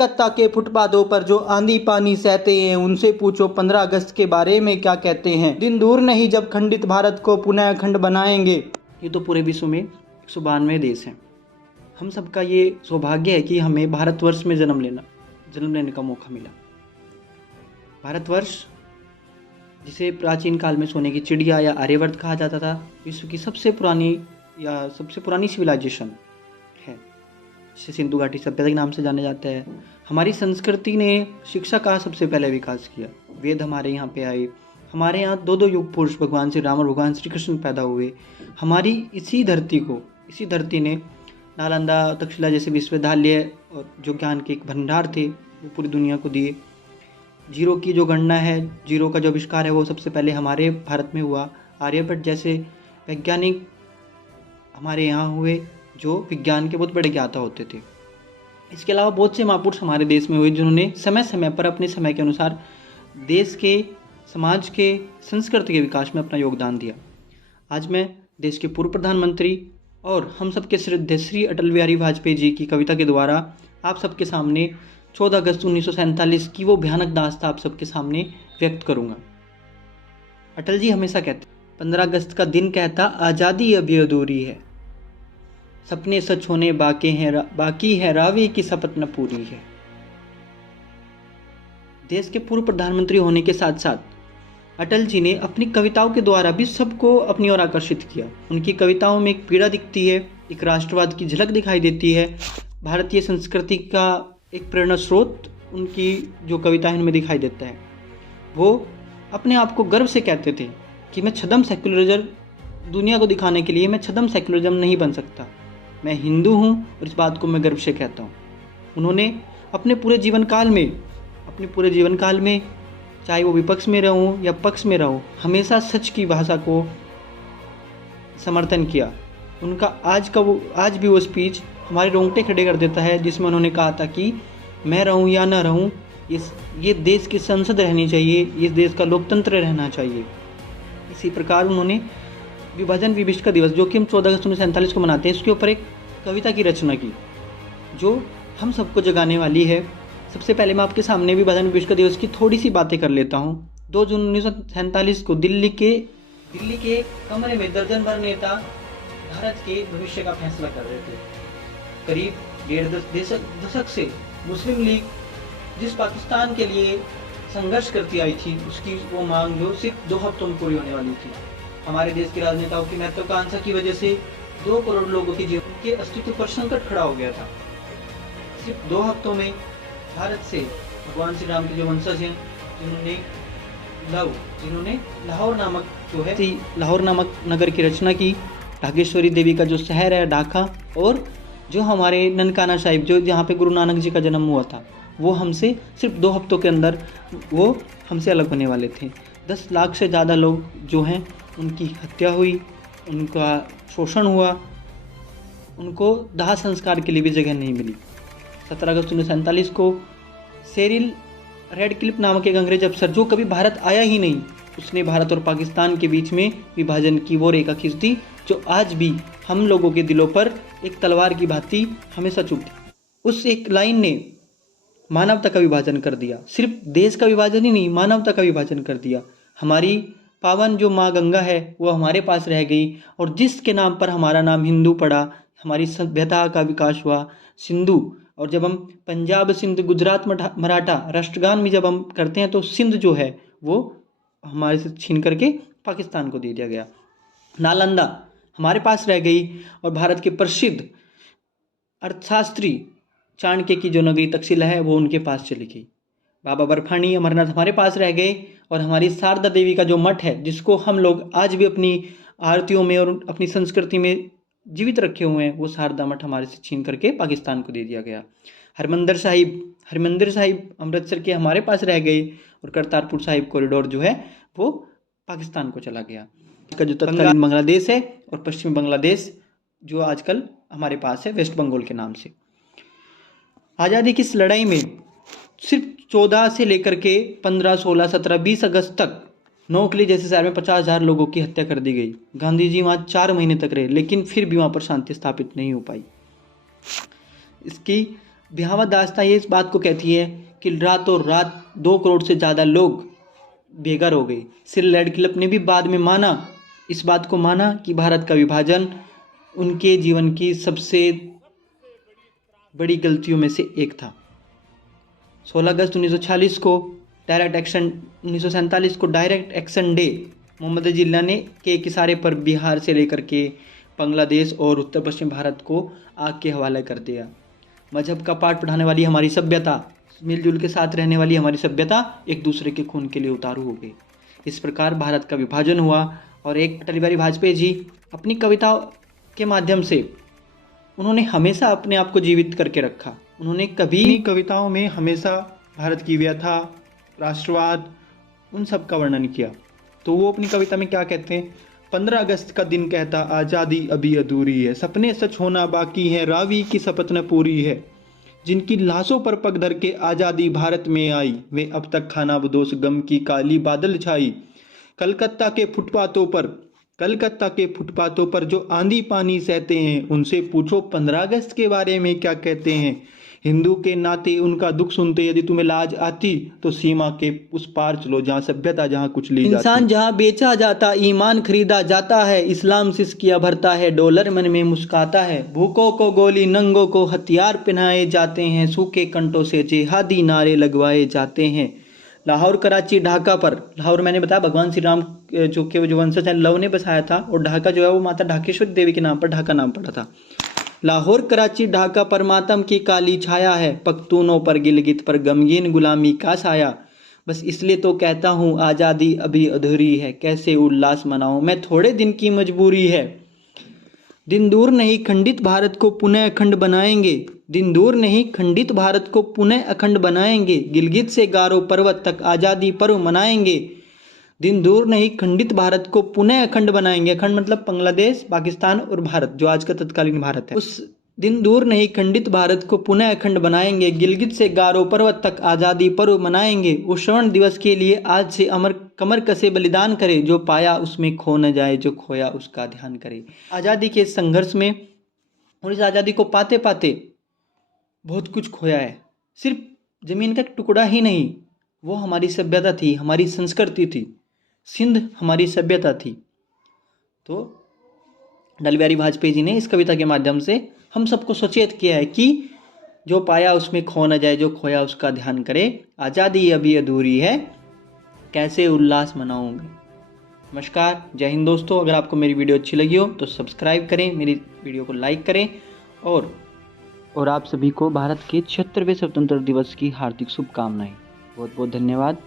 कलकत्ता के फुटपाथों पर जो आंधी पानी सहते हैं उनसे पूछो 15 अगस्त के बारे में क्या कहते हैं। दिन दूर नहीं जब खंडित भारत को पुनः अखंड बनाएंगे। ये तो पूरे विश्व में 192 देश हैं। हम सबका ये सौभाग्य है कि हमें भारतवर्ष में जन्म लेने का मौका मिला। भारतवर्ष, जिसे प्राचीन काल में सोने की चिड़िया या आर्यवर्त कहा जाता था, विश्व की सबसे पुरानी सिविलाइजेशन है, जिसे सिंधु घाटी सभ्यता के नाम से जाना जाता है। हमारी संस्कृति ने शिक्षा का सबसे पहले विकास किया। वेद हमारे यहाँ पे आए। हमारे यहाँ दो युग पुरुष भगवान श्री राम और भगवान श्री कृष्ण पैदा हुए। हमारी इसी धरती ने नालंदा, तक्षशिला जैसे विश्वविद्यालय और जो ज्ञान के एक भंडार थे वो पूरी दुनिया को दिए। जीरो की जो गणना है, जीरो का जो आविष्कार है वो सबसे पहले हमारे भारत में हुआ। आर्यभट्ट जैसे वैज्ञानिक हमारे यहाँ हुए जो विज्ञान के बहुत बड़े ज्ञाता होते थे। इसके अलावा बहुत से महापुरुष हमारे देश में हुए जिन्होंने समय समय पर अपने समय के अनुसार देश के, समाज के, संस्कृति के विकास में अपना योगदान दिया। आज मैं देश के पूर्व प्रधानमंत्री और हम सबके श्रद्धेय श्री अटल बिहारी वाजपेयी जी की कविता के द्वारा आप सबके सामने 14 अगस्त 1947 की वो भयानक दास्तां आप सबके सामने व्यक्त करूंगा। अटल जी हमेशा कहते 15 अगस्त का दिन कहता आज़ादी अभी अधूरी है, सपने सच होने बाकी है रावी की शपथ न पूरी है। देश के पूर्व प्रधानमंत्री होने के साथ साथ अटल जी ने अपनी कविताओं के द्वारा भी सबको अपनी ओर आकर्षित किया। उनकी कविताओं में एक पीड़ा दिखती है, एक राष्ट्रवाद की झलक दिखाई देती है। भारतीय संस्कृति का एक प्रेरणा स्रोत उनकी जो कविताएं उनमें दिखाई देता है। वो अपने आप को गर्व से कहते थे कि मैं छद्म सेक्युलरिज्म दुनिया को दिखाने के लिए मैं छद्म सेक्युलरिज्म नहीं बन सकता, मैं हिंदू हूँ और इस बात को मैं गर्व से कहता हूँ। उन्होंने अपने पूरे जीवन काल में चाहे वो विपक्ष में रहूं या पक्ष में रहूं, हमेशा सच की भाषा को समर्थन किया। उनका आज भी वो स्पीच हमारे रोंगटे खड़े कर देता है, जिसमें उन्होंने कहा था कि मैं रहूं या ना रहूं, ये देश की संसद रहनी चाहिए, इस देश का लोकतंत्र रहना चाहिए। इसी प्रकार उन्होंने विभाजन विभीषिका दिवस, जो कि हम 14 अगस्त 1947 को मनाते हैं, इसके ऊपर एक कविता की रचना की जो हम सबको जगाने वाली है। सबसे पहले मैं आपके सामने विभाजन विभीषिका दिवस की थोड़ी सी बातें कर लेता हूँ। 2 जून 1947 को दिल्ली के कमरे में दर्जन भर नेता भारत के भविष्य का फैसला कर रहे थे। करीब 1.5 दशक से मुस्लिम लीग जिस पाकिस्तान के लिए संघर्ष करती आई थी, उसकी वो मांग जो सिर्फ 2 हफ्तों में पूरी होने वाली थी। हमारे देश के राजनेताओं की महत्वाकांक्षा की वजह से 2 करोड़ लोगों के जीवन के अस्तित्व पर संकट खड़ा हो गया था। सिर्फ 2 हफ्तों में भारत से भगवान श्री राम के जो वंशज हैं, जिन्होंने लाहौर नामक नगर की रचना की, ढाकेश्वरी देवी का जो शहर है ढाका, और जो हमारे ननकाना साहिब जो जहाँ पे गुरु नानक जी का जन्म हुआ था, वो हमसे सिर्फ 2 हफ्तों के अंदर वो हमसे अलग होने वाले थे। 10 लाख से ज़्यादा लोग जो हैं उनकी हत्या हुई, उनका शोषण हुआ, उनको दाह संस्कार के लिए भी जगह नहीं मिली। 17 अगस्त 1947 को सेरिल रेडक्लिफ नामक एक अंग्रेज अफसर जो कभी भारत आया ही नहीं, उसने भारत और पाकिस्तान के बीच में विभाजन की वो रेखा खींच दी जो आज भी हम लोगों के दिलों पर एक तलवार की भांति हमेशा चुभती। उस एक लाइन ने मानवता का विभाजन कर दिया। सिर्फ देश का विभाजन ही नहीं, मानवता का विभाजन कर दिया। हमारी पावन जो माँ गंगा है वो हमारे पास रह गई, और जिसके नाम पर हमारा नाम हिंदू पड़ा, हमारी सभ्यता का विकास हुआ सिंधु। और जब हम पंजाब, सिंध, गुजरात, मराठा राष्ट्रगान भी जब हम करते हैं तो सिंध जो है वो हमारे से छीन करके पाकिस्तान को दे दिया गया। नालंदा हमारे पास रह गई और भारत के प्रसिद्ध अर्थशास्त्री चाणक्य की जो नगरी तक्षशिला है वो उनके पास चली गई। बाबा बर्फानी, अमरनाथ हमारे पास रह गए, और हमारी शारदा देवी का जो मठ है, जिसको हम लोग आज भी अपनी आरतियों में और अपनी संस्कृति में जीवित रखे हुए हैं, वो शारदा मठ हमारे से छीन करके पाकिस्तान को दे दिया गया। हरमंदिर साहिब अमृतसर के हमारे पास रह गई, और करतारपुर साहिब कॉरिडोर जो है वो पाकिस्तान को चला गया। का जो तत्कालीन बांग्लादेश है और पश्चिमी बांग्लादेश जो आजकल हमारे पास है वेस्ट बंगाल के नाम से। आज़ादी की इस लड़ाई में सिर्फ 14 से लेकर के 15, 16, 17, 20 अगस्त तक नोकली जैसे शहर में 50,000 लोगों की हत्या कर दी गई। गांधी जी वहाँ 4 महीने तक रहे, लेकिन फिर भी वहाँ पर शांति स्थापित नहीं हो पाई। इसकी ब्याहवा दास्तां ये इस बात को कहती है कि रातों रात 2 करोड़ से ज़्यादा लोग बेघर हो गए। सिर लैडक्लिफ ने भी बाद में माना, इस बात को माना कि भारत का विभाजन उनके जीवन की सबसे बड़ी गलतियों में से एक था। 16 अगस्त 1946 को डायरेक्ट एक्शन 1947 को डायरेक्ट एक्शन डे मोहम्मद जिन्ना ने के इशारे पर बिहार से लेकर के बांग्लादेश और उत्तर पश्चिम भारत को आग के हवाले कर दिया। मजहब का पाठ पढ़ाने वाली हमारी सभ्यता, मिलजुल के साथ रहने वाली हमारी सभ्यता एक दूसरे के खून के लिए उतारू हो गई। इस प्रकार भारत का विभाजन हुआ और एक अटल बिहारी वाजपेयी जी अपनी कविता के माध्यम से उन्होंने हमेशा अपने आप को जीवित करके रखा। उन्होंने कभी अपनी कविताओं में हमेशा भारत की व्यथा, राष्ट्रवाद, उन सब का वर्णन किया। तो वो अपनी कविता में क्या कहते हैं? 15 अगस्त का दिन कहता आज़ादी अभी अधूरी है, सपने सच होना बाकी है, रावी की शपथ न पूरी है, जिनकी लाशों पर पग धर के आज़ादी भारत में आई, वे अब तक खानाबदोश गम की काली बादल छाई। कलकत्ता के फुटपाथों पर जो आंधी पानी सहते हैं, उनसे पूछो 15 अगस्त के बारे में क्या कहते हैं। हिंदू के नाते उनका दुख सुनते यदि तुम्हें लाज आती, तो सीमा के उस पार चलो जहाँ सभ्यता, जहाँ कुछ ली जाती। इंसान जहाँ बेचा जाता, ईमान खरीदा जाता है, इस्लाम सिसकिया भरता है, डॉलर मन में मुस्काता है, भूखों को गोली, नंगों को हथियार पहनाए जाते हैं, सूखे कंटों से जिहादी नारे लगवाए जाते हैं। लाहौर, कराची, ढाका पर, लाहौर मैंने बताया भगवान श्री राम जो वंशज हैं लव ने बसाया था, और ढाका जो है वो माता ढाकेश्वरी देवी के नाम पर ढाका नाम पड़ा था। लाहौर, कराची, ढाका पर मातम की काली छाया है, पख्तूनों पर गिलगित पर गमगीन गुलामी का साया। बस इसलिए तो कहता हूँ आज़ादी अभी अधूरी है, कैसे उल्लास मनाऊं मैं, थोड़े दिन की मजबूरी है। दिन दूर नहीं खंडित भारत को पुनः अखंड बनाएंगे, दिन दूर नहीं खंडित भारत को पुनः अखंड बनाएंगे, गिलगित से गारो पर्वत तक आज़ादी पर्व मनाएंगे। दिन दूर नहीं खंडित भारत को पुनः अखंड बनाएंगे, अखंड मतलब बांग्लादेश, पाकिस्तान और भारत जो आज का तत्कालीन भारत है। उस दिन दूर नहीं खंडित भारत को पुनः अखंड बनाएंगे, गिलगित से गारो पर्वत तक आज़ादी पर्व मनाएंगे। उस स्वर्ण दिवस के लिए आज से अमर कमर कसे बलिदान करे, जो पाया उसमें खो न जाए, जो खोया उसका ध्यान करे। आज़ादी के संघर्ष में और इस आज़ादी को पाते पाते बहुत कुछ खोया है। सिर्फ ज़मीन का टुकड़ा ही नहीं, वो हमारी सभ्यता थी, हमारी संस्कृति थी, सिंध हमारी सभ्यता थी। तो अटल बिहारी वाजपेयी जी ने इस कविता के माध्यम से हम सबको सचेत किया है कि जो पाया उसमें खो न जाए, जो खोया उसका ध्यान करे, आज़ादी अभी अधूरी है, कैसे उल्लास मनाऊंगे। नमस्कार, जय हिंद दोस्तों। अगर आपको मेरी वीडियो अच्छी लगी हो तो सब्सक्राइब करें, मेरी वीडियो को लाइक करें, और आप सभी को भारत के 76वें स्वतंत्रता दिवस की हार्दिक शुभकामनाएं। बहुत बहुत धन्यवाद।